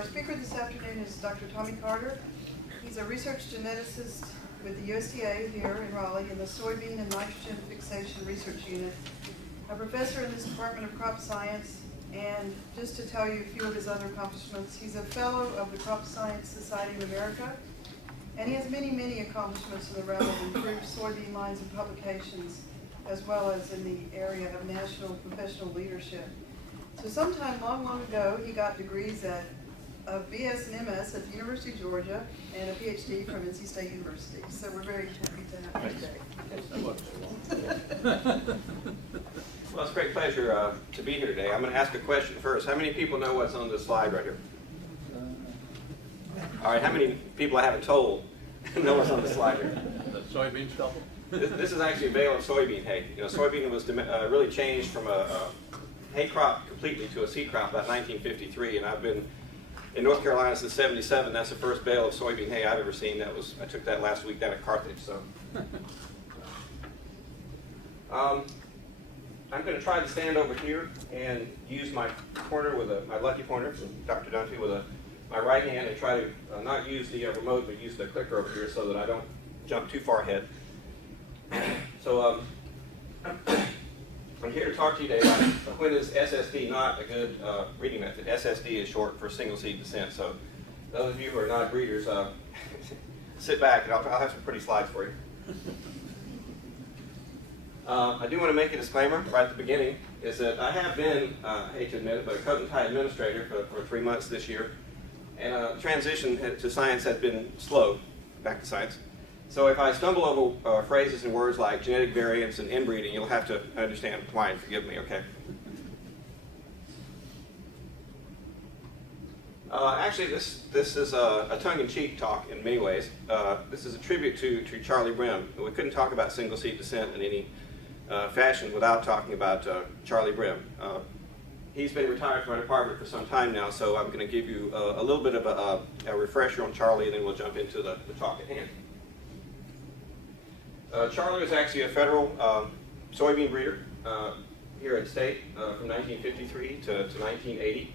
Our speaker this afternoon is Dr. Tommy Carter. He's a research geneticist with the USDA here in Raleigh in the Soybean and Nitrogen Fixation Research Unit, a professor in this Department of Crop Science, and just to tell you a few of his other accomplishments, he's a fellow of the Crop Science Society of America, and he has many, many accomplishments in the realm of improved soybean lines and publications, as well as in the area of national professional leadership. So sometime long, long ago, he got degrees of BS and MS at the University of Georgia and a PhD from NC State University. So we're very happy to have you today. Well, it's a great pleasure to be here today. I'm going to ask a question first. How many people know what's on this slide right here? All right, how many people I haven't told know what's on the slide here? The soybean stubble? This is actually a bale of soybean hay. You know, soybean was really changed from a hay crop completely to a seed crop about 1953, and I've been in North Carolina since '77. That's the first bale of soybean hay I've ever seen. I took that last week down at Carthage. So, I'm going to try to stand over here and use my pointer my lucky pointer from Dr. Dunphy with my right hand and try to not use the remote but use the clicker over here so that I don't jump too far ahead. So I'm here to talk to you today about when is SSD not a good breeding method. SSD is short for single seed descent. So those of you who are not breeders, sit back and I'll have some pretty slides for you. I do want to make a disclaimer right at the beginning, is that I have been, I hate to admit it, but a coat and tie administrator for 3 months this year. And the transition to science has been slow, back to science. So if I stumble over phrases and words like genetic variants and inbreeding, you'll have to understand why and forgive me, okay? Actually, this is a tongue-in-cheek talk in many ways. This is a tribute to Charlie Brim. We couldn't talk about single seed descent in any fashion without talking about Charlie Brim. He's been retired from our department for some time now, so I'm going to give you a little bit of a refresher on Charlie, and then we'll jump into the talk at hand. Charlie was actually a federal soybean breeder here at State from 1953 to 1980.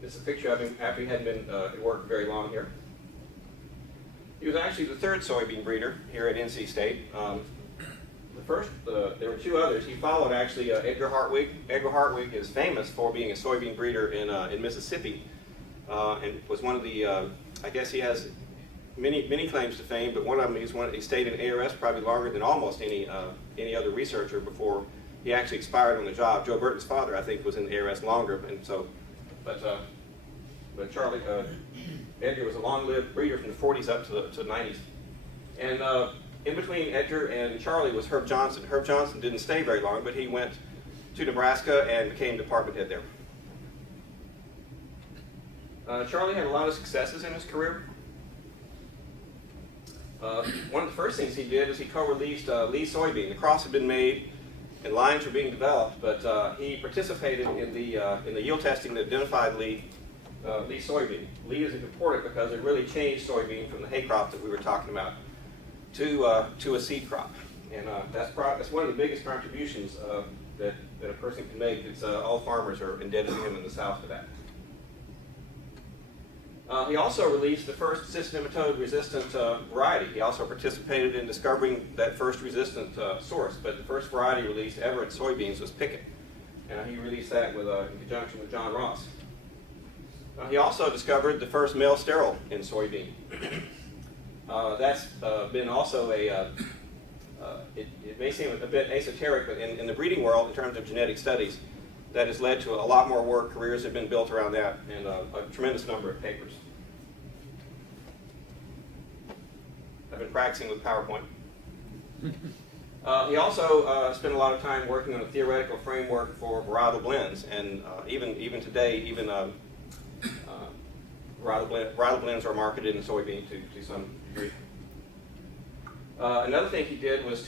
This is a picture of him after he hadn't been at work very long here. He was actually the third soybean breeder here at NC State. There were two others. He followed actually Edgar Hartwig. Edgar Hartwig is famous for being a soybean breeder in Mississippi, and was one of the. I guess he has many claims to fame, but one of them he stayed in ARS probably longer than almost any other researcher before he actually expired on the job. Joe Burton's father, I think, was in ARS longer, and so, but Charlie Edgar was a long-lived breeder from the 40s up to the 90s, and in between Edgar and Charlie was Herb Johnson. Herb Johnson didn't stay very long, but he went to Nebraska and became department head there. Charlie had a lot of successes in his career. One of the first things he did is he co-released Lee soybean. The cross had been made and lines were being developed, but he participated in the yield testing that identified Lee soybean. Lee is important because it really changed soybean from the hay crop that we were talking about to a seed crop, and that's one of the biggest contributions that a person can make. It's all farmers are indebted to him in the South for that. He also released the first cyst nematode resistant variety. He also participated in discovering that first resistant source, but the first variety released ever in soybeans was Pickett, and he released that in conjunction with John Ross. He also discovered the first male sterile in soybean. That's been also it may seem a bit esoteric, but in the breeding world, in terms of genetic studies, that has led to a lot more work. Careers have been built around that, and a tremendous number of papers. I've been practicing with PowerPoint. He also spent a lot of time working on a theoretical framework for varietal blends, and even today, varietal blends are marketed in soybean to some degree. Another thing he did was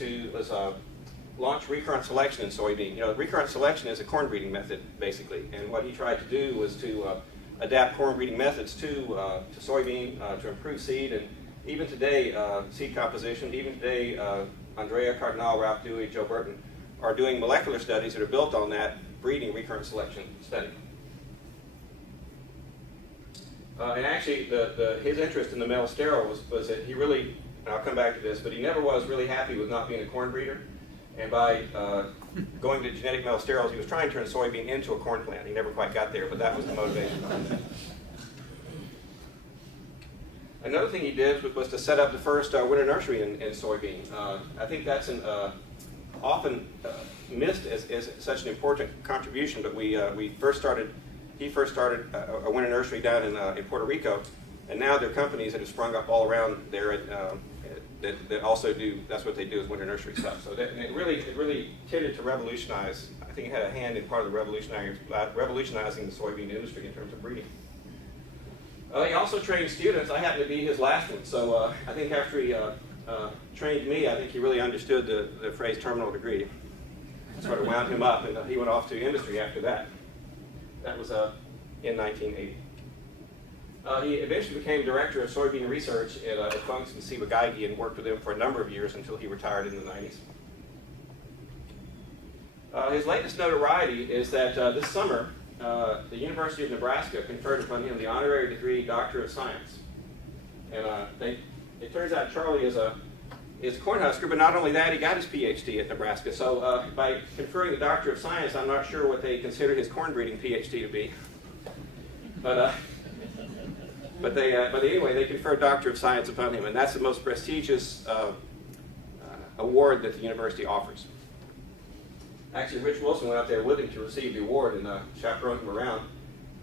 launch recurrent selection in soybean. You know, recurrent selection is a corn breeding method, basically, and what he tried to do was to adapt corn breeding methods to soybean to improve seed, and even today, seed composition. Even today, Andrea Cardinal, Ralph Dewey, Joe Burton are doing molecular studies that are built on that breeding recurrent selection study. And actually, his interest in the male sterile was that he really, and I'll come back to this, but he never was really happy with not being a corn breeder. And by going to genetic male steriles, he was trying to turn soybean into a corn plant. He never quite got there, but that was the motivation behind it. Another thing he did was to set up the first winter nursery in soybean. I think that's an often missed as such an important contribution, but he first started a winter nursery down in Puerto Rico, and now there are companies that have sprung up all around there that also do, that's what they do, is winter nursery stuff. So it really tended to revolutionize, I think it had a hand in part of the revolutionizing the soybean industry in terms of breeding. He also trained students. I happened to be his last one, so I think after he trained me, I think he really understood the phrase terminal degree. Sort of wound him up, and he went off to industry after that. That was in 1980. He eventually became director of soybean research at Funks and Ciba-Geigy and worked with him for a number of years until he retired in the 90s. His latest notoriety is that this summer, the University of Nebraska conferred upon him the honorary degree Doctor of Science. And it turns out Charlie is a Cornhusker, but not only that, he got his PhD at Nebraska. So by conferring the Doctor of Science, I'm not sure what they consider his corn breeding PhD to be. But anyway, they conferred Doctor of Science upon him, and that's the most prestigious award that the university offers. Actually, Rich Wilson went out there with him to receive the award and chaperoned him around.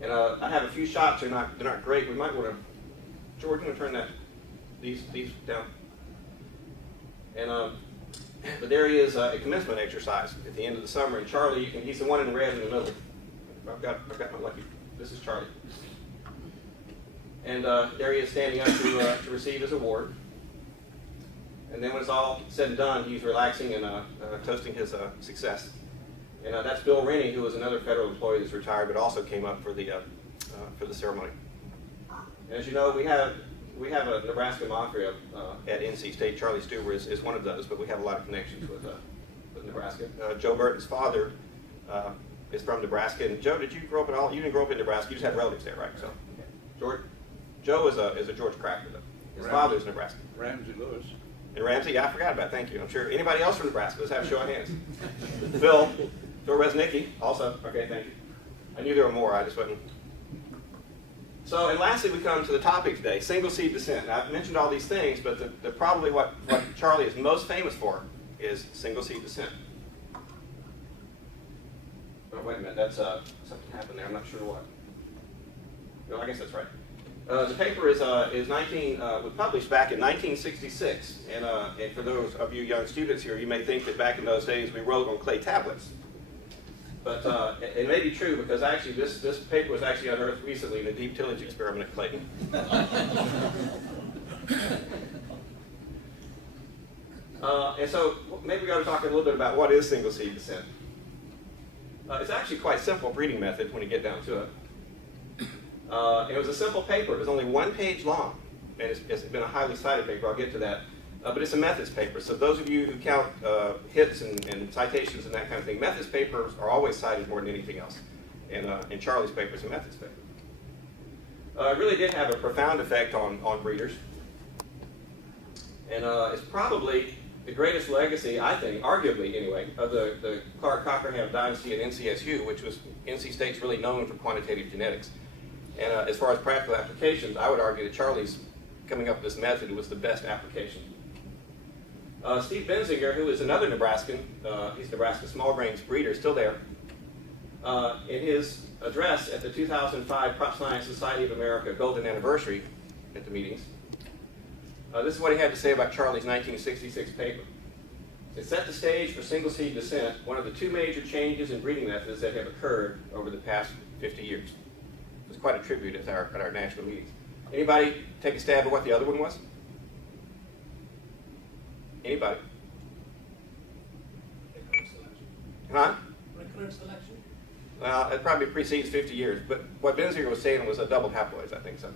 And I have a few shots. They're not great. We might want to, George, you want to turn these down. And but there he is a commencement exercise at the end of the summer. And Charlie, he's the one in red in the middle. I've got my lucky. This is Charlie. And there he is standing up to receive his award. And then when it's all said and done, he's relaxing and toasting his success. And that's Bill Rennie, who was another federal employee that's retired, but also came up for the ceremony. And as you know, we have a Nebraska mafia at NC State. Charlie Stuber is one of those, but we have a lot of connections with Nebraska. Joe Burton's father is from Nebraska. And Joe, did you grow up at all? You didn't grow up in Nebraska. You just had relatives there, right? So, George, Joe is a George Cracker, though. His father is Nebraska. Ramsey Lewis. And Ramsey, yeah, I forgot about. Thank you. I'm sure anybody else from Nebraska. Let's have a show of hands. Phil Resnicki, also. Okay, thank you. I knew there were more. I just wasn't. So, and lastly, we come to the topic today: single seed descent. Now, I've mentioned all these things, but probably what Charlie is most famous for is single seed descent. Oh, wait a minute. That's something happened there. I'm not sure what. No, I guess that's right. The paper was published back in 1966, and for those of you young students here, you may think that back in those days we wrote on clay tablets. But it may be true because actually this paper was actually unearthed recently in a deep tillage experiment at Clayton. And so maybe we ought to talk a little bit about what is single seed descent. It's actually quite a simple breeding method when you get down to it. It was a simple paper. It was only 1 page long, and it's been a highly cited paper. I'll get to that. But it's a methods paper. So those of you who count hits and citations and that kind of thing, methods papers are always cited more than anything else. And Charlie's paper is a methods paper. It really did have a profound effect on breeders. And it's probably the greatest legacy, I think, arguably anyway, of the Clark Cockerham dynasty at NCSU, which was NC State's really known for quantitative genetics. And as far as practical applications, I would argue that Charlie's coming up with this method was the best application. Steve Benzinger, who is another Nebraskan, he's Nebraska small grains breeder, still there. In his address at the 2005 Crop Science Society of America Golden Anniversary at the meetings, this is what he had to say about Charlie's 1966 paper. It set the stage for single seed descent, one of the 2 major changes in breeding methods that have occurred over the past 50 years. It was quite a tribute at our national meetings. Anybody take a stab at what the other one was? Anybody? Huh? Selection. Well, it probably precedes 50 years, but what Benzinger was saying was a double haploids, I think so.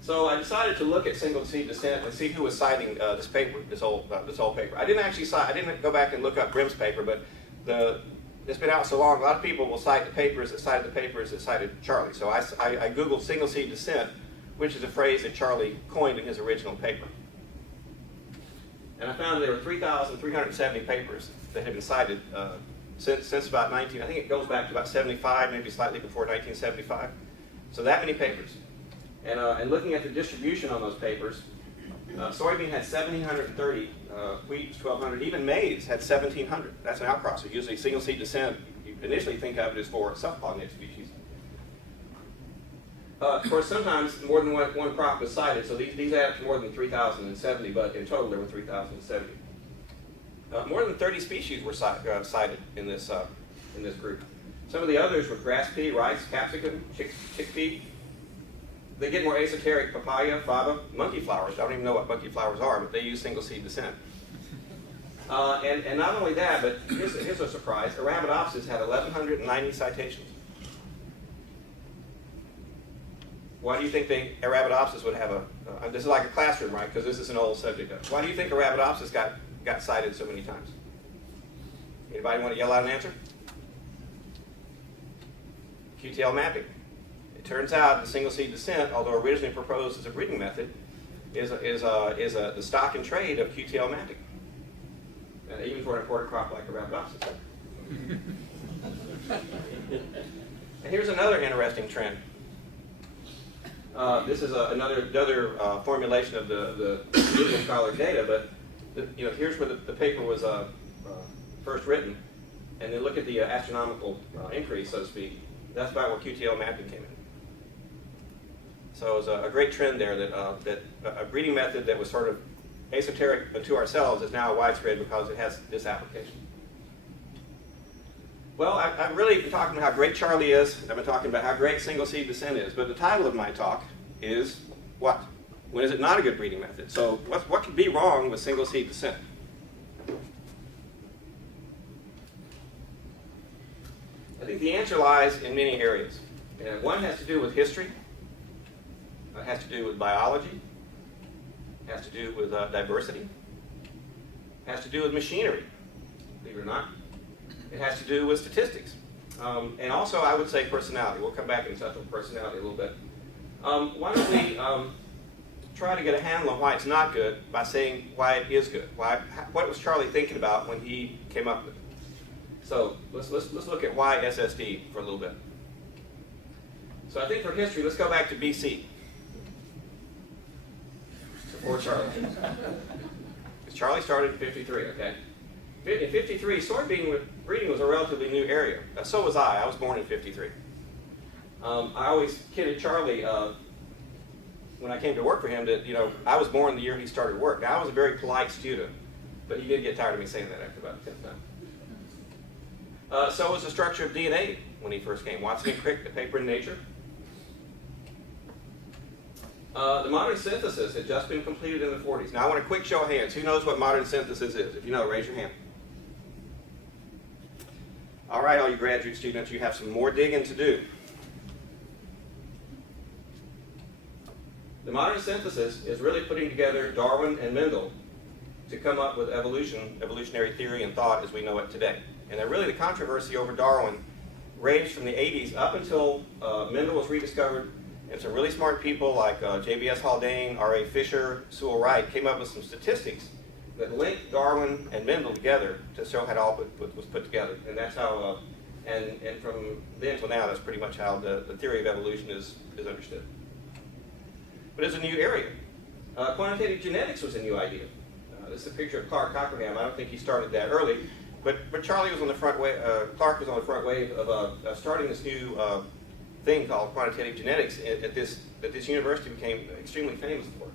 So I decided to look at single seed descent and see who was citing this paper, this whole paper. I didn't go back and look up Brim's paper, but it's been out so long, a lot of people will cite the papers that cited the papers that cited Charlie. So I Googled single seed descent, which is a phrase that Charlie coined in his original paper. And I found there were 3,370 papers that have been cited since about I think it goes back to about 75, maybe slightly before 1975. So that many papers. And looking at the distribution on those papers, soybean had 1,730, wheat was 1,200, even maize had 1,700. That's an outcrop. So usually single seed descent, you initially think of it as for self-pollinated species. Of course, sometimes more than one crop was cited, so these add up to more than 3,070, but in total there were 3,070. More than 30 species were cited in this group. Some of the others were grass pea, rice, capsicum, chickpea. They get more esoteric: papaya, fava, monkey flowers. I don't even know what monkey flowers are, but they use single seed descent. And not only that, but here's a surprise: Arabidopsis had 1,190 citations. Why do you think Arabidopsis would have this is like a classroom, right? Because this is an old subject. Why do you think Arabidopsis got cited so many times? Anybody want to yell out an answer? QTL mapping. It turns out the single seed descent, although originally proposed as a breeding method, is the stock and trade of QTL mapping, even for an important crop like Arabidopsis. And here's another interesting trend. This is another formulation of the Indian scholar data, but here's where the paper was first written, and then look at the astronomical increase, so to speak. That's about where QTL mapping came in. So it was a great trend there that a breeding method that was sort of esoteric unto ourselves is now widespread because it has this application. Well, I've really been talking about how great Charlie is. I've been talking about how great single seed descent is. But the title of my talk is what? When is it not a good breeding method? So what could be wrong with single seed descent? I think the answer lies in many areas. And one has to do with history. It has to do with biology. It has to do with diversity. It has to do with machinery, believe it or not. It has to do with statistics. And also, I would say personality. We'll come back and touch on personality a little bit. Why don't we try to get a handle on why it's not good by saying why it is good? What was Charlie thinking about when he came up with it? So let's look at why SSD for a little bit. So I think for history, let's go back to BC. Before Charlie. Because Charlie started in 53, okay? In 53, soybean breeding was a relatively new area. So was I. I was born in 53. I always kidded Charlie when I came to work for him that, I was born the year he started work. Now, I was a very polite student, but he did get tired of me saying that after about the 10th time. So was the structure of DNA when he first came. Watson and Crick, the paper in Nature. The modern synthesis had just been completed in the 40s. Now, I want a quick show of hands. Who knows what modern synthesis is? If you know, raise your hand. All right, all you graduate students, you have some more digging to do. The modern synthesis is really putting together Darwin and Mendel to come up with evolutionary theory and thought as we know it today. And really the controversy over Darwin ranged from the 80s up until Mendel was rediscovered, and some really smart people like J.B.S. Haldane, R.A. Fisher, Sewell Wright came up with some statistics that linked Darwin and Mendel together to show how it all was put together. And that's how, and from then till now, that's pretty much how the theory of evolution is understood. But it's a new area. Quantitative genetics was a new idea. This is a picture of Clark Cockerham. I don't think he started that early, but Charlie was on the front wave. Clark was on the front wave of starting this new thing called quantitative genetics that this university became extremely famous for.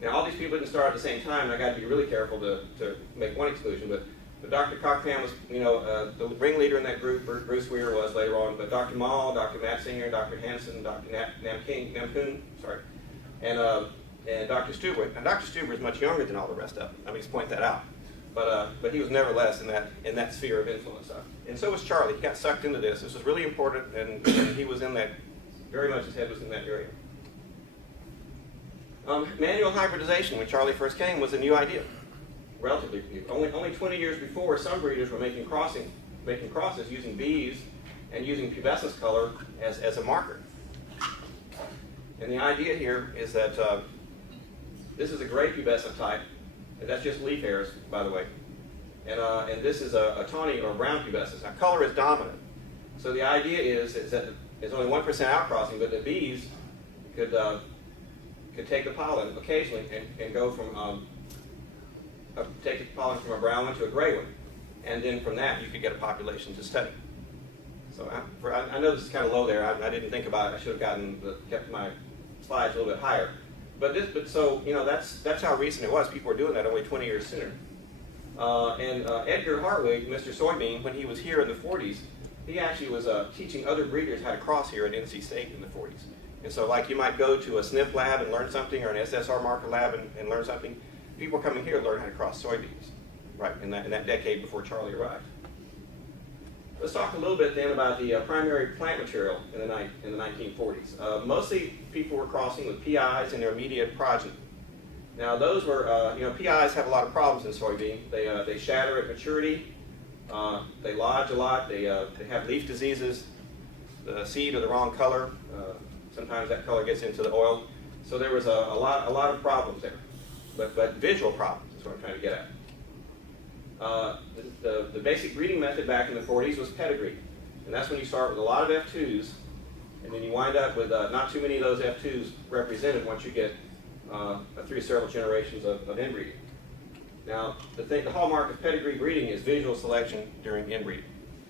Now, all these people didn't start at the same time, and I got to be really careful to make one exclusion. But Dr. Cockerham was, the ringleader in that group. Bruce Weir was later on, but Dr. Mall, Dr. Matzinger, Dr. Hansen, Dr. Namkoon, and Dr. Stuber. And Dr. Stuber is much younger than all the rest of them. I mean, just point that out. But he was nevertheless in that sphere of influence. And so was Charlie. He got sucked into this. This was really important, and he was in that, very much his head was in that area. Manual hybridization, when Charlie first came, was a new idea. Relatively new. Only 20 years before, some breeders were making crossing making crosses using bees and using pubescence color as a marker. And the idea here is that this is a gray pubescent type, and that's just leaf hairs, by the way. And this is a tawny or brown pubescence. Now, color is dominant. So the idea is that there's only 1% outcrossing, but the bees could take the pollen occasionally and go from take the pollen from a brown one to a gray one, and then from that you could get a population to study. So I know this is kind of low there. I didn't think about it. I should have kept my slides a little bit higher. But so you know that's how recent it was. People were doing that only 20 years sooner. Edgar Hartwig, Mr. Soybean, when he was here in the 40s, he actually was teaching other breeders how to cross here at NC State in the 40s. And so like you might go to a SNP lab and learn something, or an SSR marker lab and learn something, people coming here learn how to cross soybeans, right, in that decade before Charlie arrived. Let's talk a little bit then about the primary plant material in the 1940s. Mostly people were crossing with PIs and their immediate progeny. Now those were, PIs have a lot of problems in soybean. They shatter at maturity, they lodge a lot, they have leaf diseases, the seed are the wrong color, sometimes that color gets into the oil. So there was a lot of problems there, but visual problems is what I'm trying to get at. The basic breeding method back in the 40s was pedigree, and that's when you start with a lot of F2s, and then you wind up with not too many of those F2s represented once you get through several generations of inbreeding. Now, the hallmark of pedigree breeding is visual selection during inbreeding,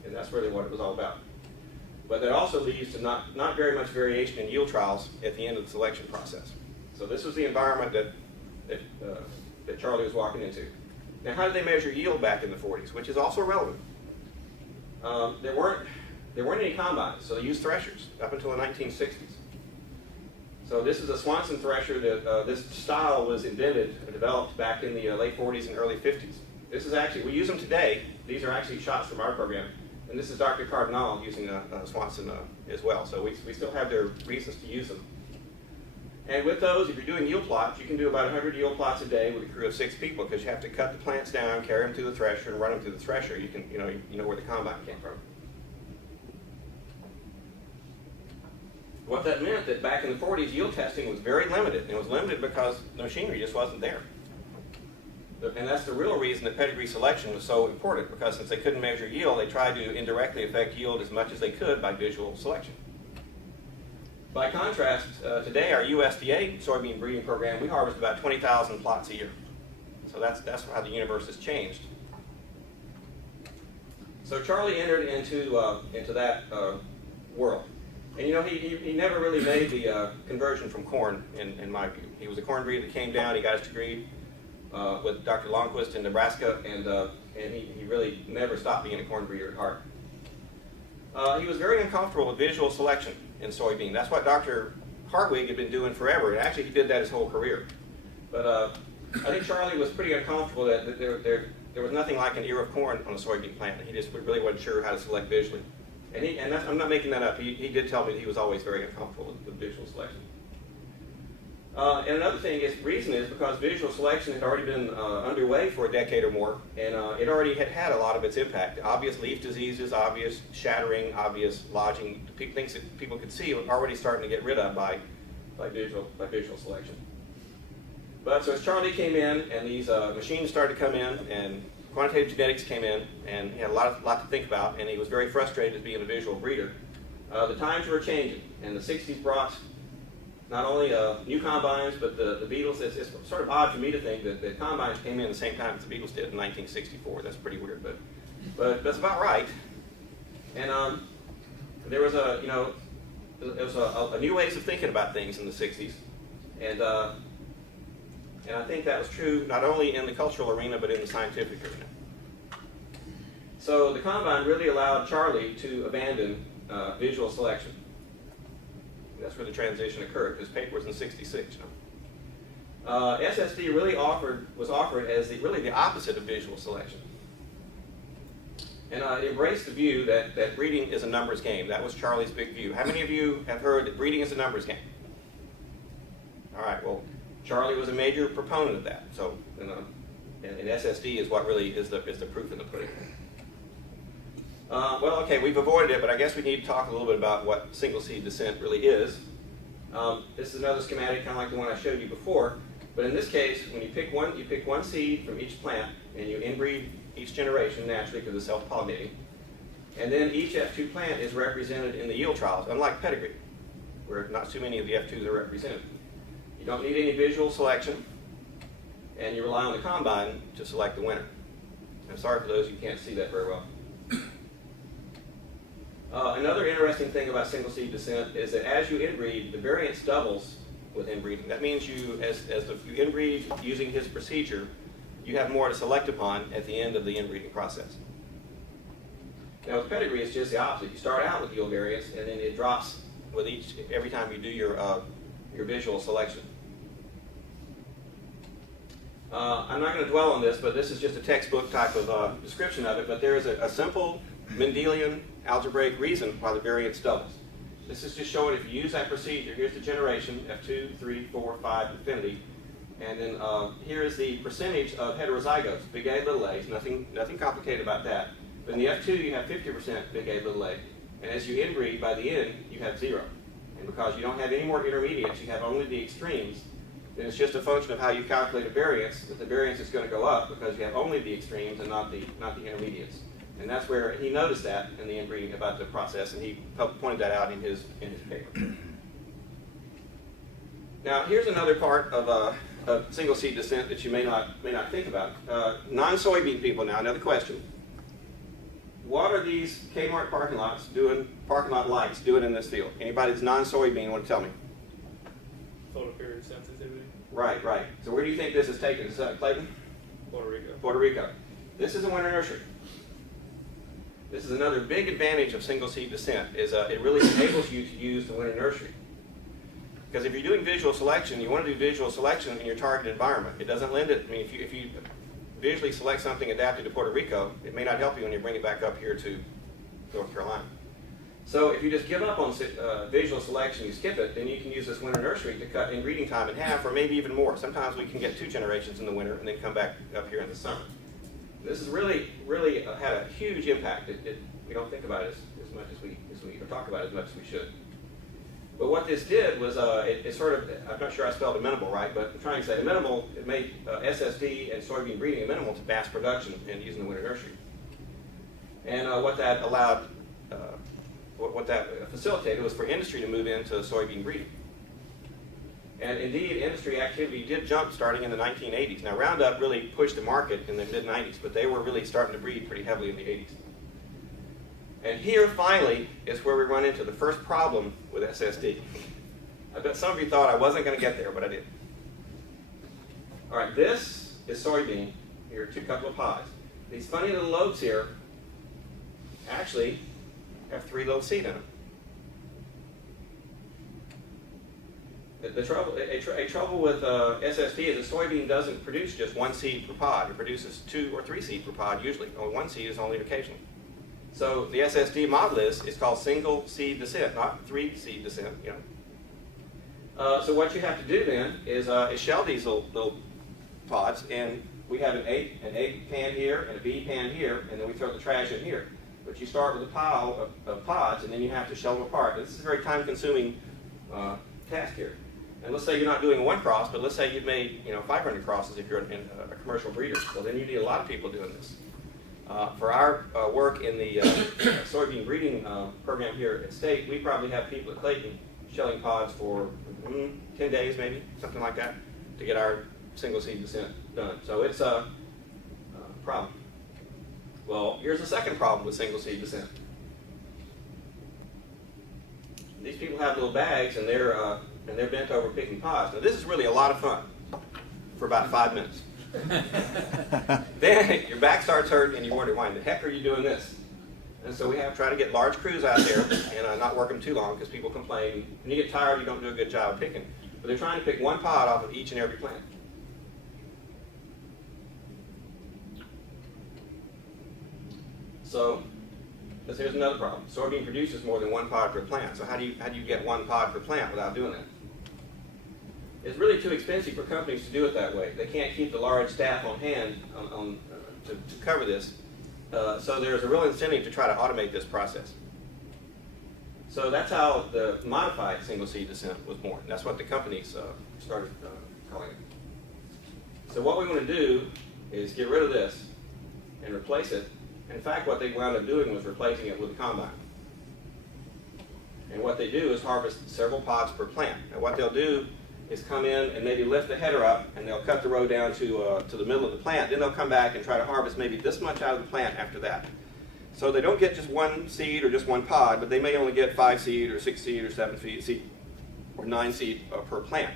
and that's really what it was all about. But that also leads to not very much variation in yield trials at the end of the selection process. So this was the environment that Charlie was walking into. Now, how did they measure yield back in the 40s, which is also relevant? There weren't any combines, so they used threshers up until the 1960s. So this is a Swanson thresher that this style was invented and developed back in the late 40s and early 50s. This is actually, we use them today. These are actually shots from our program. And this is Dr. Cardinal using a Swanson as well. So we still have their reasons to use them. And with those, if you're doing yield plots, you can do about 100 yield plots a day with a crew of 6 people, because you have to cut the plants down, carry them to the thresher, and run them through the thresher. You know where the combine came from. What that meant that back in the 40s, yield testing was very limited. And it was limited because the machinery just wasn't there. And that's the real reason that pedigree selection was so important, because since they couldn't measure yield, they tried to indirectly affect yield as much as they could by visual selection. By contrast, today our USDA soybean breeding program, we harvest about 20,000 plots a year. So that's how the universe has changed. So Charlie entered into that world. And he never really made the conversion from corn, in my view. He was a corn breeder that came down, he got his degree with Dr. Longquist in Nebraska, and he really never stopped being a corn breeder at heart. He was very uncomfortable with visual selection in soybean. That's what Dr. Hartwig had been doing forever, and actually he did that his whole career. But I think Charlie was pretty uncomfortable that there was nothing like an ear of corn on a soybean plant. He just really wasn't sure how to select visually. And I'm not making that up. He did tell me that he was always very uncomfortable with visual selection. And another reason is because visual selection had already been underway for a decade or more, and it already had a lot of its impact. Obvious leaf diseases, obvious shattering, obvious lodging, things that people could see were already starting to get rid of by visual selection. But so as Charlie came in, and these machines started to come in, and quantitative genetics came in, and he had a lot to think about, and he was very frustrated as being a visual breeder. The times were changing, and the 60s brought not only new combines, but the beetles. It's sort of odd for me to think that the combines came in the same time as the beetles did in 1964. That's pretty weird, but that's about right. And there was a new ways of thinking about things in the 60s, and I think that was true not only in the cultural arena, but in the scientific arena. So the combine really allowed Charlie to abandon visual selection. That's where the transition occurred. His paper was in '66. SSD really was offered as really the opposite of visual selection. And it embraced the view that breeding is a numbers game. That was Charlie's big view. How many of you have heard that breeding is a numbers game? All right, well, Charlie was a major proponent of that. So, and SSD is what really is the proof in the pudding. Well, okay, we've avoided it, but I guess we need to talk a little bit about what single seed descent really is. This is another schematic, kind of like the one I showed you before. But in this case, when you pick one seed from each plant, and you inbreed each generation naturally because it's self-pollinating. And then each F2 plant is represented in the yield trials, unlike pedigree, where not too many of the F2s are represented. You don't need any visual selection, and you rely on the combine to select the winner. I'm sorry for those who can't see that very well. Another interesting thing about single seed descent is that as you inbreed, the variance doubles with inbreeding. That means you inbreed using his procedure, you have more to select upon at the end of the inbreeding process. Now with pedigree, it's just the opposite. You start out with yield variance, and then it drops with every time you do your visual selection. I'm not going to dwell on this, but this is just a textbook type of description of it, but there is a simple Mendelian algebraic reason why the variance doubles. This is just showing if you use that procedure, here's the generation, F2, 3, 4, 5, infinity, and then here is the percentage of heterozygotes, big A, little a, nothing complicated about that. But in the F2, you have 50% big A, little a, and as you inbreed, by the end, you have 0. And because you don't have any more intermediates, you have only the extremes, then it's just a function of how you calculate a variance, that the variance is going to go up because you have only the extremes and not the intermediates. And that's where he noticed that in the inbreeding about the process, and he pointed that out in his paper. Now, here's another part of single seed descent that you may not think about. Non-soybean people now, another question. What are these Kmart parking lot lights doing in this field? Anybody that's non-soybean want to tell me? Photoperiod sensitivity. Right. So where do you think this is taken? Is that Clayton? Puerto Rico. Puerto Rico. This is a winter nursery. This is another big advantage of single seed descent, is it really enables you to use the winter nursery. Because if you're doing visual selection, you want to do visual selection in your target environment. It doesn't lend it, I mean, if you visually select something adapted to Puerto Rico, it may not help you when you bring it back up here to North Carolina. So if you just give up on visual selection, you skip it, then you can use this winter nursery to cut inbreeding time in half, or maybe even more. Sometimes we can get 2 generations in the winter and then come back up here in the summer. This has really had a huge impact. We don't think about it as much as we or talk about it as much as we should. But what this did was, it sort of, I'm not sure I spelled amenable right, but I'm trying to say amenable, it made SSD and soybean breeding amenable to mass production and using the winter nursery. And what that allowed, what that facilitated was for industry to move into soybean breeding. And indeed, industry activity did jump starting in the 1980s. Now, Roundup really pushed the market in the mid-90s, but they were really starting to breed pretty heavily in the 80s. And here, finally, is where we run into the first problem with SSD. I bet some of you thought I wasn't going to get there, but I did. All right, this is soybean. Here are 2 couple of pods. These funny little lobes here actually have 3 little seed in them. A trouble with SSD is a soybean doesn't produce just 1 seed per pod. It produces 2 or 3 seed per pod usually. Only 1 seed is only occasionally. So the SSD model is called single seed descent, not 3 seed descent. You know. So what you have to do then is shell these little pods, and we have an A pan here and a B pan here, and then we throw the trash in here. But you start with a pile of pods, and then you have to shell them apart. This is a very time-consuming task here. And let's say you're not doing 1 cross, but let's say you've made 500 crosses if you're a commercial breeder. Well, then you need a lot of people doing this. For our work in the soybean breeding program here at State, we probably have people at Clayton shelling pods for 10 days maybe, something like that, to get our single seed descent done. So it's a problem. Well, here's the second problem with single seed descent. These people have little bags, and they're bent over picking pods. Now, this is really a lot of fun for about 5 minutes. Then your back starts hurting, and you wonder, why in the heck are you doing this? And so we have to try to get large crews out there and not work them too long, because people complain. When you get tired, you don't do a good job of picking. But they're trying to pick 1 pod off of each and every plant. So here's another problem. Soybean produces more than 1 pod per plant. So how do you get 1 pod per plant without doing that? It's really too expensive for companies to do it that way. They can't keep the large staff on hand to cover this. So there's a real incentive to try to automate this process. So that's how the modified single seed descent was born. That's what the companies started calling it. So what we want to do is get rid of this and replace it. In fact, what they wound up doing was replacing it with a combine. And what they do is harvest several pods per plant. And what they'll do is come in and maybe lift the header up, and they'll cut the row down to the middle of the plant. Then they'll come back and try to harvest maybe this much out of the plant after that. So they don't get just one seed or just one pod, but they may only get 5 seed or 6 seed or 7 seed or 9 seed per plant.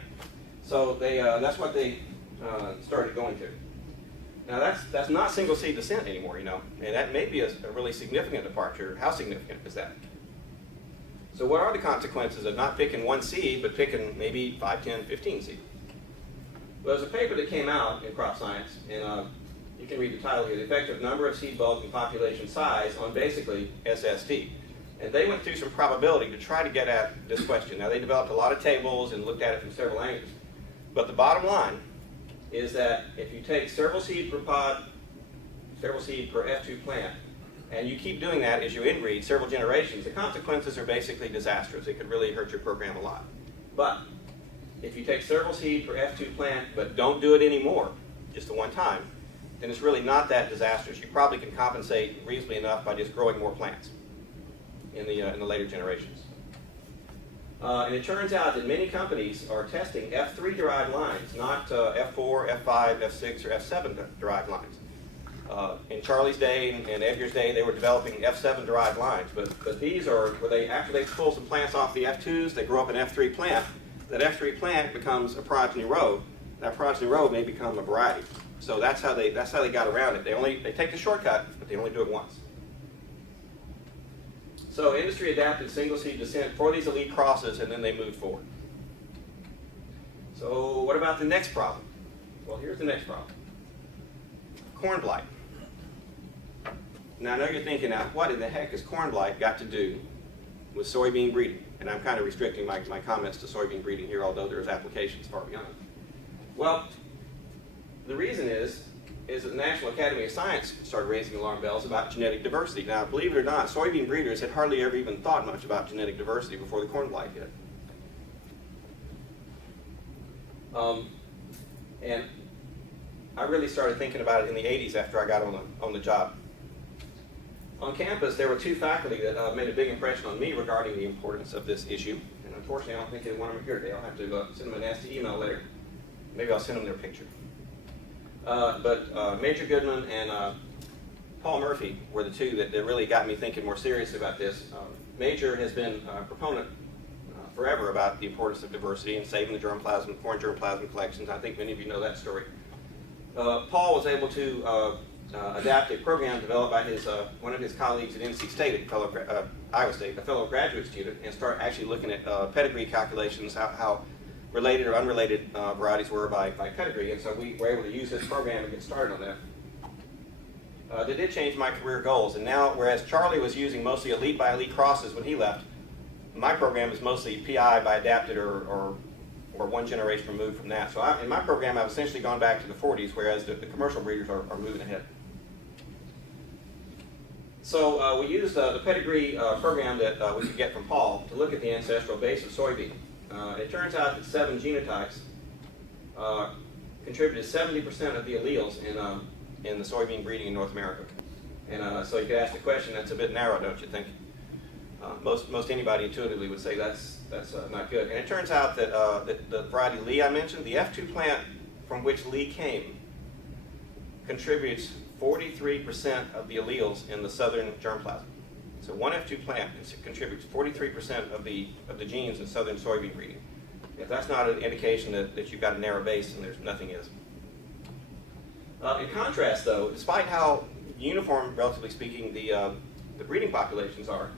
So that's what they started going to. Now that's not single seed descent anymore, you know, and that may be a really significant departure. How significant is that? So what are the consequences of not picking one seed, but picking maybe 5, 10, 15 seed? Well, there's a paper that came out in Crop Science, and you can read the title here, The Effective Number of Seed Bulk and Population Size on basically SST. And they went through some probability to try to get at this question. Now, they developed a lot of tables and looked at it from several angles. But the bottom line is that if you take several seed per pod, several seed per F2 plant, and you keep doing that as you inbreed several generations, the consequences are basically disastrous. It could really hurt your program a lot. But if you take several seed per F2 plant, but don't do it anymore, just the one time, then it's really not that disastrous. You probably can compensate reasonably enough by just growing more plants in the later generations. And it turns out that many companies are testing F3 derived lines, not F4, F5, F6, or F7 derived lines. In Charlie's day and Edgar's day, they were developing F7 derived lines, but these are where they, after they pull some plants off the F2s, they grow up an F3 plant. That F3 plant becomes a progeny row. That progeny row may become a variety. So that's how they got around it. They take the shortcut, but they only do it once. So industry adapted single seed descent for these elite crosses, and then they moved forward. So what about the next problem? Well, here's the next problem. Corn blight. Now I know you're thinking, now what in the heck has corn blight got to do with soybean breeding? And I'm kind of restricting my comments to soybean breeding here, although there's applications far beyond. Well, the reason is that the National Academy of Science started raising alarm bells about genetic diversity. Now, believe it or not, soybean breeders had hardly ever even thought much about genetic diversity before the corn blight hit. And I really started thinking about it in the 80s after I got on the job. On campus, there were 2 faculty that made a big impression on me regarding the importance of this issue. And unfortunately, I don't think either one of them are here today. I'll have to send them a nasty email later. Maybe I'll send them their picture. But Major Goodman and Paul Murphy were the 2 that really got me thinking more seriously about this. Major has been a proponent forever about the importance of diversity and saving the germplasm, corn germplasm collections. I think many of you know that story. Paul was able to adapt a program developed by one of his colleagues at NC State, Iowa State, a fellow graduate student, and start actually looking at pedigree calculations, how related or unrelated varieties were by pedigree, and so we were able to use this program and get started on that. That did change my career goals, and now, whereas Charlie was using mostly elite by elite crosses when he left, my program is mostly PI by adapted or one generation removed from that. So in my program, I've essentially gone back to the 40s, whereas the commercial breeders are moving ahead. So we used the pedigree program that we could get from Paul to look at the ancestral base of soybean. It turns out that 7 genotypes contributed 70% of the alleles in the soybean breeding in North America. And so you could ask the question, that's a bit narrow, don't you think? Most anybody intuitively would say that's not good. And it turns out that the variety Lee I mentioned, the F2 plant from which Lee came, contributes 43% of the alleles in the southern germplasm. So one F2 plant contributes 43% of the genes in southern soybean breeding. If that's not an indication that you've got a narrow base, then there's nothing is. In contrast, though, despite how uniform, relatively speaking, the breeding populations are,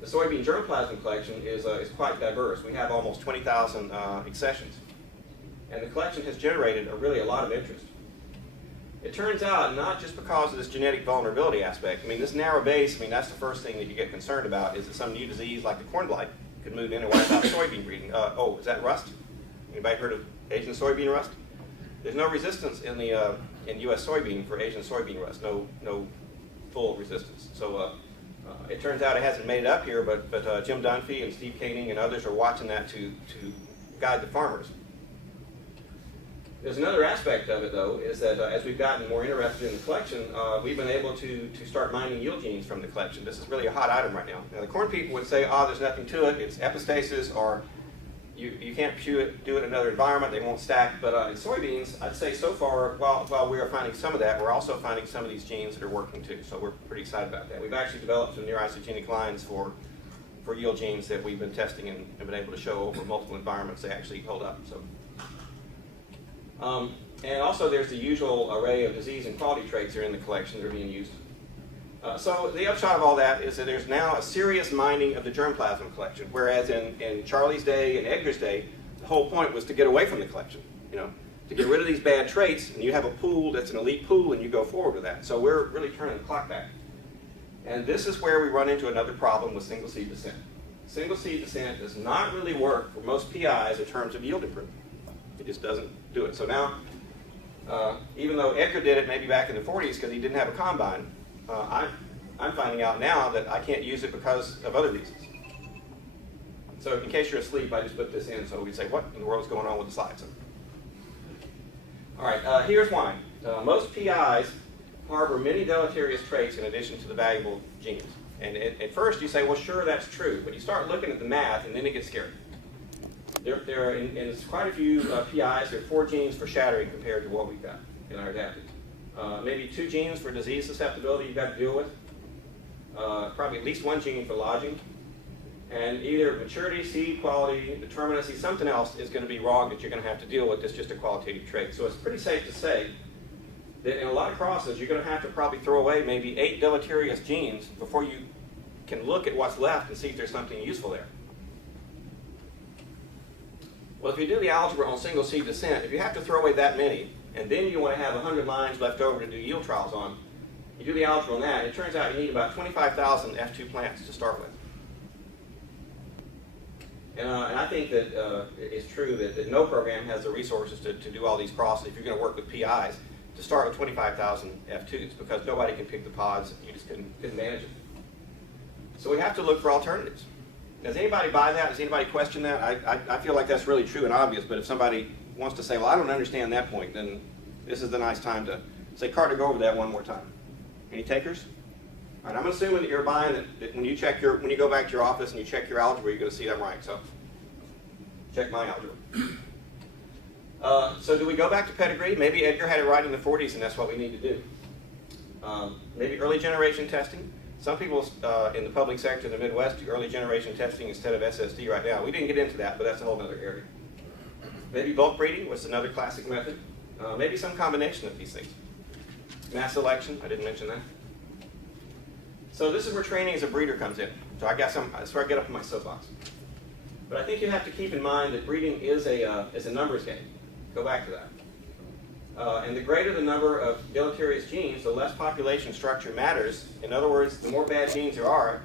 the soybean germplasm collection is quite diverse. We have almost 20,000 accessions. And the collection has generated really a lot of interest. It turns out, not just because of this genetic vulnerability aspect. I mean, this narrow base, that's the first thing that you get concerned about, is that some new disease like the corn blight could move in and wipe out soybean breeding. Oh, is that rust? Anybody heard of Asian soybean rust? There's no resistance in U.S. soybean for Asian soybean rust. No full resistance. So it turns out it hasn't made it up here, but Jim Dunphy and Steve Koenig and others are watching that to guide the farmers. There's another aspect of it, though, is that as we've gotten more interested in the collection, we've been able to start mining yield genes from the collection. This is really a hot item right now. Now, the corn people would say, oh, there's nothing to it, it's epistasis, or you can't do it in another environment, they won't stack. But in soybeans, I'd say so far, while we are finding some of that, we're also finding some of these genes that are working too. So we're pretty excited about that. We've actually developed some near isogenic lines for yield genes that we've been testing and been able to show over multiple environments they actually hold up. So. And also there's the usual array of disease and quality traits that are in the collection that are being used. So the upshot of all that is that there's now a serious mining of the germplasm collection, whereas in Charlie's day and Edgar's day, the whole point was to get away from the collection, to get rid of these bad traits, and you have a pool that's an elite pool and you go forward with that. So we're really turning the clock back. And this is where we run into another problem with single seed descent. Single seed descent does not really work for most PIs in terms of yield improvement. It just doesn't do it. So now, even though Edgar did it maybe back in the 40s because he didn't have a combine, I'm finding out now that I can't use it because of other reasons. So in case you're asleep, I just put this in so we can say, what in the world is going on with the slides? All right, here's why. Most PIs harbor many deleterious traits in addition to the valuable genes. And at first you say, well, sure, that's true. But you start looking at the math, and then it gets scary. There are, in quite a few PIs, there are 4 genes for shattering compared to what we've got in our adapted. Maybe 2 genes for disease susceptibility you've got to deal with. Probably at least 1 gene for lodging. And either maturity, seed quality, determinacy, something else is going to be wrong that you're going to have to deal with. It's just a qualitative trait. So it's pretty safe to say that in a lot of crosses, you're going to have to probably throw away maybe 8 deleterious genes before you can look at what's left and see if there's something useful there. Well, if you do the algebra on single seed descent, if you have to throw away that many, and then you want to have 100 lines left over to do yield trials on, you do the algebra on that, it turns out you need about 25,000 F2 plants to start with. And I think that it's true that no program has the resources to do all these crosses if you're going to work with PIs to start with 25,000 F2s because nobody can pick the pods, you just couldn't manage it. So we have to look for alternatives. Does anybody buy that? Does anybody question that? I feel like that's really true and obvious, but if somebody wants to say, well, I don't understand that point, then this is the nice time to say, Carter, go over that one more time. Any takers? All right, I'm assuming that you're buying that when you go back to your office and you check your algebra, you're going to see that right. So check my algebra. So do we go back to pedigree? Maybe Edgar had it right in the 40s and that's what we need to do. Maybe early generation testing. Some people in the public sector in the Midwest do early generation testing instead of SSD right now. We didn't get into that, but that's a whole other area. Maybe bulk breeding was another classic method. Maybe some combination of these things. Mass selection, I didn't mention that. So this is where training as a breeder comes in. So that's where I get up in my soapbox. But I think you have to keep in mind that breeding is a numbers game. Go back to that. And the greater the number of deleterious genes, the less population structure matters. In other words, the more bad genes there are,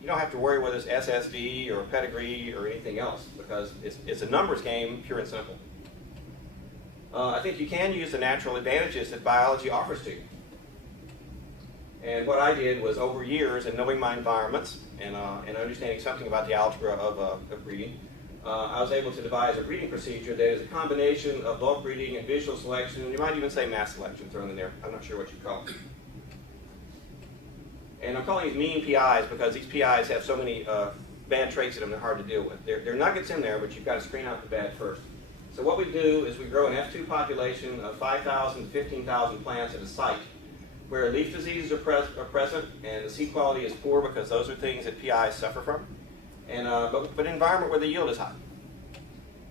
you don't have to worry whether it's SSD or pedigree or anything else because it's a numbers game, pure and simple. I think you can use the natural advantages that biology offers to you. And what I did was over years and knowing my environments and understanding something about the algebra of breeding, I was able to devise a breeding procedure that is a combination of bulk breeding and visual selection, and you might even say mass selection thrown in there. I'm not sure what you call it. And I'm calling these mean PIs because these PIs have so many bad traits in them they're hard to deal with. There are nuggets in there, but you've got to screen out the bad first. So what we do is we grow an F2 population of 5,000 to 15,000 plants at a site where leaf diseases are present and the seed quality is poor because those are things that PIs suffer from. And, but an environment where the yield is high.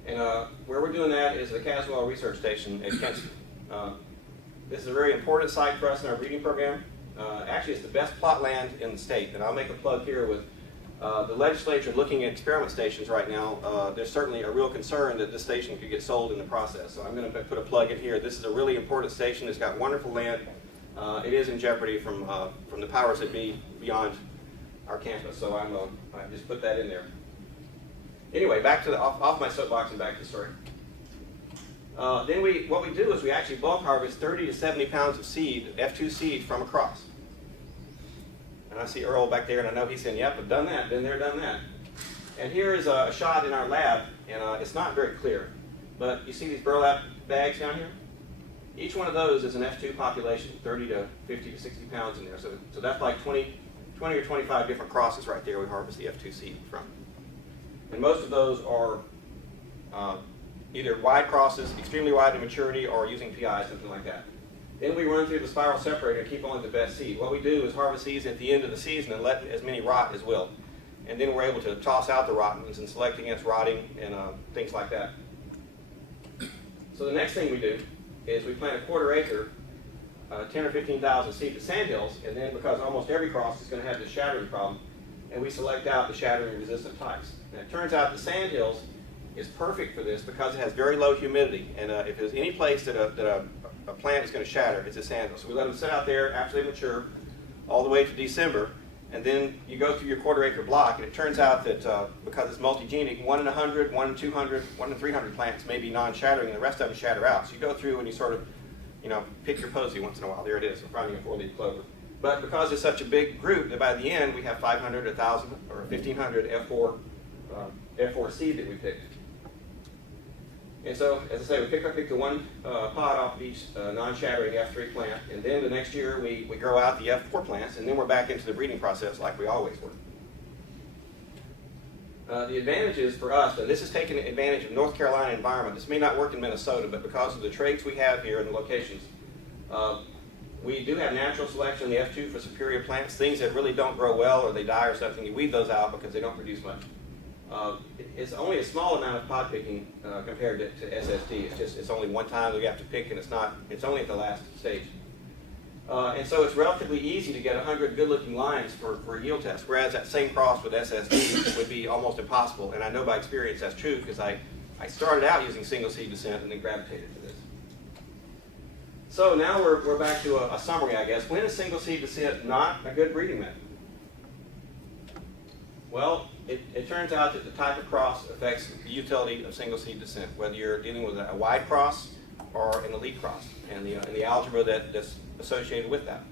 And where we're doing that is the Caswell Research Station at Kinston. This is a very important site for us in our breeding program. Actually, it's the best plot land in the state. And I'll make a plug here with the legislature looking at experiment stations right now. There's certainly a real concern that this station could get sold in the process. So I'm going to put a plug in here. This is a really important station. It's got wonderful land. It is in jeopardy from the powers that be beyond our campus, so I just put that in there. Anyway, back to off my soapbox and back to the story. Then what we do is we actually bulk harvest 30 to 70 pounds of seed, F2 seed, from a cross. And I see Earl back there, and I know he's saying, yep, I've done that, been there, done that. And here is a shot in our lab, and it's not very clear. But you see these burlap bags down here? Each one of those is an F2 population, 30 to 50 to 60 pounds in there. So that's like 20 or 25 different crosses right there we harvest the F2 seed from. And most of those are either wide crosses, extremely wide in maturity, or using PI, something like that. Then we run through the spiral separator and keep only the best seed. What we do is harvest seeds at the end of the season and let as many rot as will. And then we're able to toss out the rotten ones and select against rotting and things like that. So the next thing we do is we plant a 1/4 acre, 10 or 15,000 seed at sandhills, and then because almost every cross is going to have the shattering problem, and we select out the shattering resistant types. And it turns out the sandhills is perfect for this because it has very low humidity, and if there's any place that a plant is going to shatter, it's a sandhill. So we let them sit out there after they mature all the way to December, and then you go through your 1/4 acre block, and it turns out that because it's multigenic, 1 in 100, 1 in 200, 1 in 300 plants may be non-shattering, and the rest of them shatter out. So you go through and you sort of, pick your posy once in a while. There it is. We're finding a 4-leaf clover. But because it's such a big group, that by the end we have 500, 1,000, or 1,500 F4 seed that we picked. And so, as I say, we pick the one pod off of each non-shattering F3 plant, and then the next year we grow out the F4 plants, and then we're back into the breeding process like we always were. The advantages for us, and this is taking advantage of North Carolina environment. This may not work in Minnesota, but because of the traits we have here and the locations, we do have natural selection in the F2 for superior plants, things that really don't grow well or they die or something. You weed those out because they don't produce much. It's only a small amount of pod picking compared to SSD. It's only one time that we have to pick, and it's only at the last stage. And so it's relatively easy to get 100 good-looking lines for a yield test, whereas that same cross with SSD would be almost impossible. And I know by experience that's true because I started out using single seed descent and then gravitated to this. So now we're back to a summary, I guess. When is single seed descent not a good breeding method? Well, it turns out that the type of cross affects the utility of single seed descent, whether you're dealing with a wide cross or an elite cross, and the algebra that's associated with that.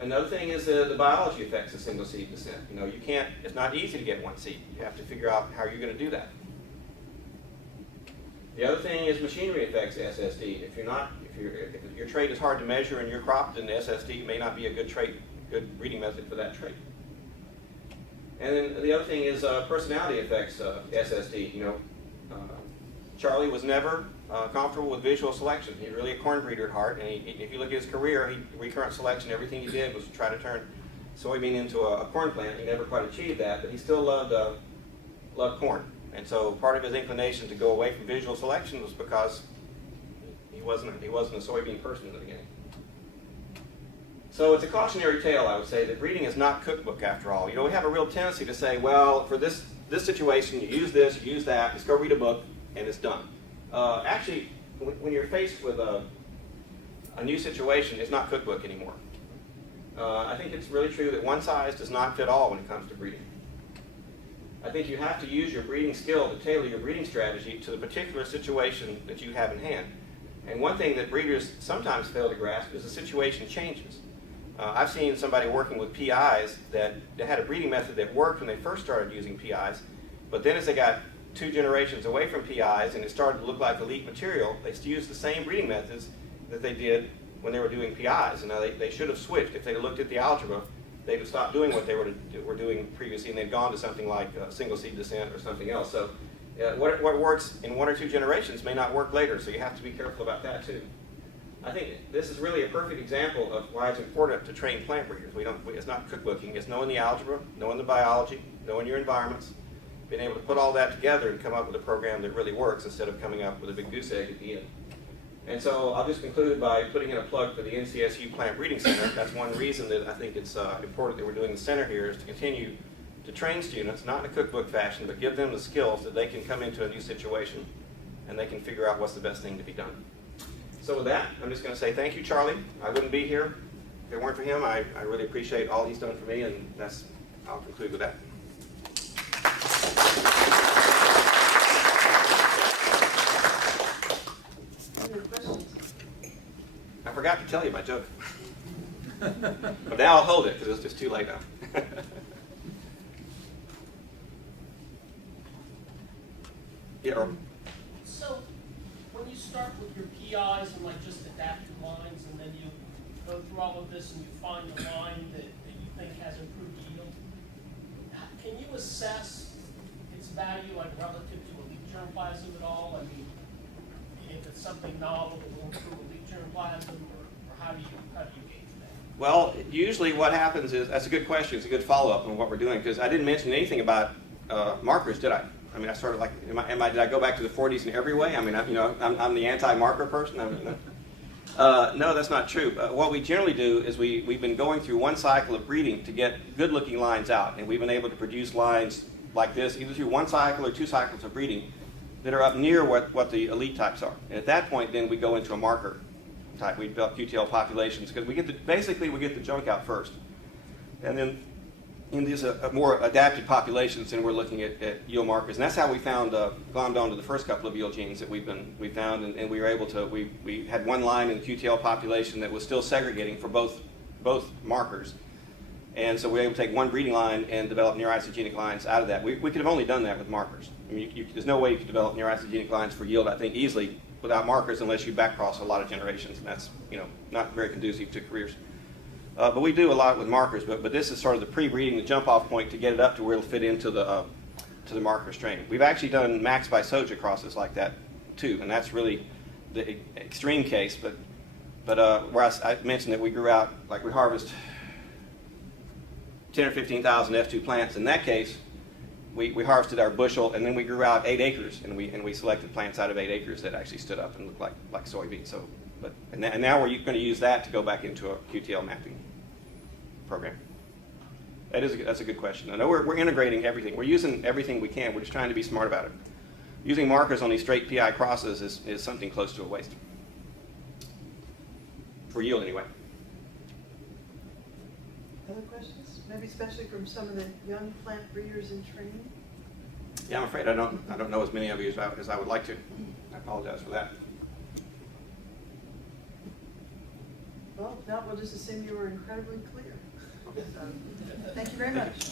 Another thing is the biology effects of single seed descent. It's not easy to get one seed. You have to figure out how you're going to do that. The other thing is machinery affects SSD. If your trait is hard to measure in your crop, then the SSD may not be a good breeding method for that trait. And then the other thing is personality affects SSD. Charlie was never comfortable with visual selection. He's really a corn breeder at heart, and if you look at his career, recurrent selection, everything he did was to try to turn soybean into a corn plant. He never quite achieved that, but he still loved corn. And so part of his inclination to go away from visual selection was because he wasn't a soybean person in the beginning. So it's a cautionary tale, I would say, that breeding is not cookbook after all. We have a real tendency to say, well, for this situation, you use this, you use that, just go read a book, and it's done. Actually, when you're faced with a new situation, it's not cookbook anymore. I think it's really true that one size does not fit all when it comes to breeding. I think you have to use your breeding skill to tailor your breeding strategy to the particular situation that you have in hand. And one thing that breeders sometimes fail to grasp is the situation changes. I've seen somebody working with PIs that had a breeding method that worked when they first started using PIs, but then as they got 2 generations away from PIs and it started to look like elite material, they still used the same breeding methods that they did when they were doing PIs. And now they should have switched. If they looked at the algebra, they'd have stopped doing what they were doing previously, and they'd gone to something like single seed descent or something else. So what works in 1 or 2 generations may not work later, so you have to be careful about that too. I think this is really a perfect example of why it's important to train plant breeders. It's not cookbooking, it's knowing the algebra, knowing the biology, knowing your environments, being able to put all that together and come up with a program that really works instead of coming up with a big goose egg at the end. And so I'll just conclude by putting in a plug for the NCSU Plant Breeding Center. That's one reason that I think it's important that we're doing the center here, is to continue to train students, not in a cookbook fashion, but give them the skills that they can come into a new situation and they can figure out what's the best thing to be done. So with that, I'm just going to say thank you, Charlie. I wouldn't be here if it weren't for him. I really appreciate all he's done for me, and I'll conclude with that. Any questions? I forgot to tell you my joke. But now I'll hold it because it's just too late now. Yeah, or, So, when you start with your PIs and like just adapt your lines, and then you go through all of this and you find a line that you think has improved yield, can you assess its value like relative to a leaf germplasm at all? I mean, if it's something novel that will improve a leaf germplasm, or how do you gauge that? well, usually what happens is, that's a good question. It's a good follow-up on what we're doing, because I didn't mention anything about markers, did I? I mean, I sort of like, did I go back to the 40s in every way? I mean, I'm the anti-marker person. I mean, no, that's not true. What we generally do is we've been going through one cycle of breeding to get good-looking lines out, and we've been able to produce lines like this, either through one cycle or two cycles of breeding, that are up near what the elite types are. And at that point, then we go into a marker type. We develop QTL populations, because basically we get the junk out first, and then in these more adapted populations, and we're looking at yield markers, and that's how we found glommed onto the first couple of yield genes that we found, and we were able to. We had one line in the QTL population that was still segregating for both markers, and so we were able to take one breeding line and develop near isogenic lines out of that. We could have only done that with markers. I mean, there's no way you could develop near isogenic lines for yield, I think, easily without markers, unless you backcross a lot of generations, and that's not very conducive to careers. But we do a lot with markers, but this is sort of the pre-breeding, the jump-off point to get it up to where it'll fit into the marker strain. We've actually done max by Soja crosses like that too, and that's really the extreme case. But where I mentioned that we grew out, like we harvest 10 or 15,000 F2 plants. In that case, we harvested our bushel, and then we grew out 8 acres, and we selected plants out of 8 acres that actually stood up and looked like soybeans. So, and now we're going to use that to go back into a QTL mapping program. That's a good question. I know we're integrating everything. We're using everything we can. We're just trying to be smart about it. Using markers on these straight PI crosses is something close to a waste. For yield, anyway. Other questions? Maybe especially from some of the young plant breeders in training? Yeah, I'm afraid I don't know as many of you as I would like to. I apologize for that. Well, if not, we'll just assume you were incredibly clear. Thank you very much.